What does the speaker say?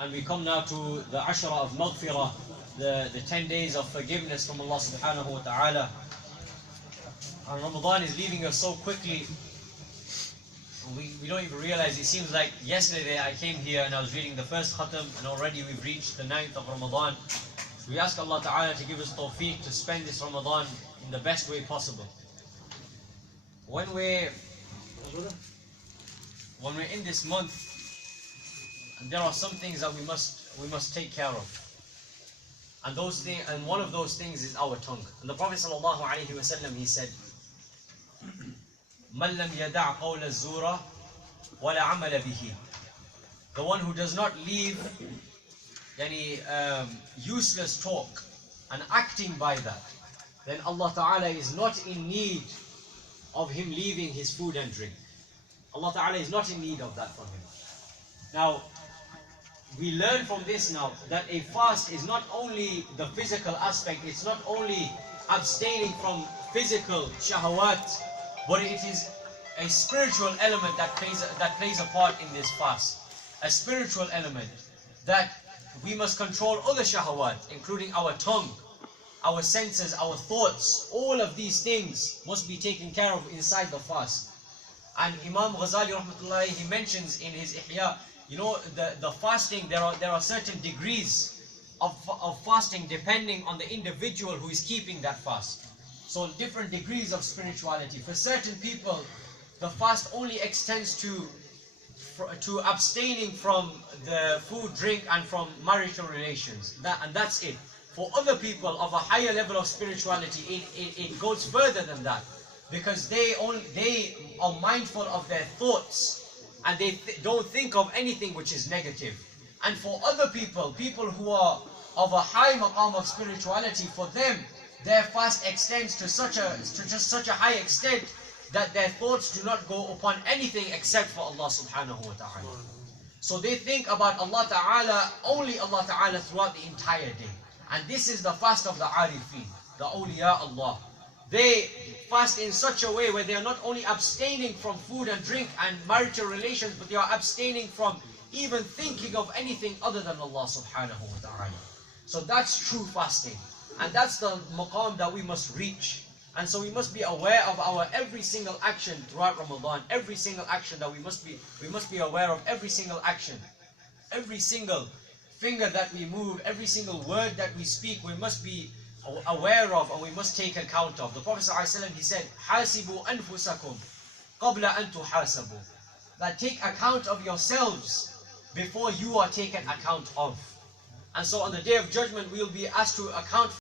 And we come now to the Ashra of Maghfirah, the 10 days of forgiveness from Allah subhanahu wa ta'ala. And Ramadan is leaving us so quickly. We don't even realize. It seems like yesterday I came here and I was reading the first khatam, and already we've reached the 9th of Ramadan. We ask Allah Ta'ala to give us tawfiq to spend this Ramadan in the best way possible. When we're in this month, there are some things that we must take care of. And one of those things is our tongue. And the Prophet sallallahu alaihi wasallam, he said, "Man lam yada' qawla az-zura wa la 'amala bihi." The one who does not leave useless talk and acting by that, then Allah Ta'ala is not in need of him leaving his food and drink. Allah Ta'ala is not in need of that from him. Now, we learn from this now that a fast is not only the physical aspect, it's not only abstaining from physical shahawat, but it is a spiritual element that plays a part in this fast. A spiritual element that we must control other shahawat, including our tongue, our senses, our thoughts. All of these things must be taken care of inside the fast. And Imam Ghazali rahmatullahi, he mentions in his Ihya, the fasting, there are certain degrees of fasting depending on the individual who is keeping that fast. So different degrees of spirituality. For certain people, the fast only extends to abstaining from the food, drink, and from marital relations. And that's it. For other people of a higher level of spirituality, it goes further than that, because they are mindful of their thoughts, and they don't think of anything which is negative. And for other people who are of a high maqam of spirituality, for them their fast extends to just such a high extent that their thoughts do not go upon anything except for Allah subhanahu wa ta'ala. So they think about Allah Ta'ala, only Allah Ta'ala throughout the entire day. And this is the fast of the Arifin, the awliya Allah. They fast in such a way where they are not only abstaining from food and drink and marital relations, but they are abstaining from even thinking of anything other than Allah subhanahu wa ta'ala. So that's true fasting. And that's the maqam that we must reach. And so we must be aware of our every single action throughout Ramadan. Every single action that we must be aware of every single action. Every single finger that we move, every single word that we speak, we must be aware of and we must take account of. The Prophet ﷺ, he said, "Hasibu anfusakum qabla an tuhasabu." That take account of yourselves before you are taken account of. And so on the Day of Judgment, we will be asked to account